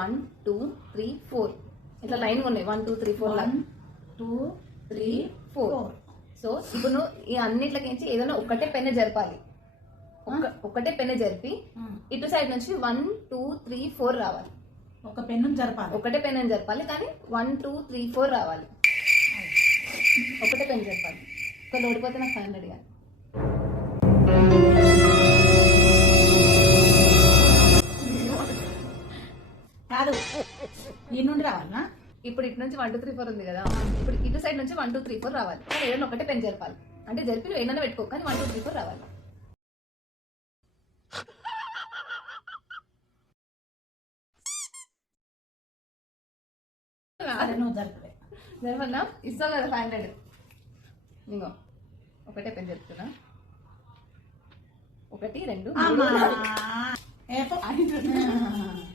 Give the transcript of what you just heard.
1 2 3 4 ఇట్లా లైన్ ఉన్నాయి 1 2 3 4 1 2 3 4. సో ఇప్పుడు నువ్వు ఈ అన్నిట్లకించి ఏదైనా ఒకటే పెన్ను జరపాలి. ఒకటే పెన్ను జరిపి ఇటు సైడ్ నుంచి 1 2 3 4 రావాలి. ఒక పెన్ను జరపాలి. ఒకటే పెన్ను జరపాలి కానీ 1 2 3 4 రావాలి. ఒకటే పెన్ను జరపాలి. ఒకళ్ళు ఓడిపోతే నాకు 500 కానీ కాదు ఈ నుండి రావాలనా? ఇప్పుడు ఇటు నుంచి 1 2 3 4 ఉంది కదా, ఇప్పుడు ఇటు సైడ్ నుంచి 1 2 3 4 రావాలి. కానీ ఏదైనా ఒకటే పెన్ జరపాలి. అంటే జరిపి నువ్వు ఏదైనా పెట్టుకో కానీ 1 2 3 4 రావాలి. నువ్వు జరపలే. జరపన్నా ఇస్తావు కదా 500. ఇంకో ఒకటే పెన్ జరుపుతున్నా. 1 2 3 4 5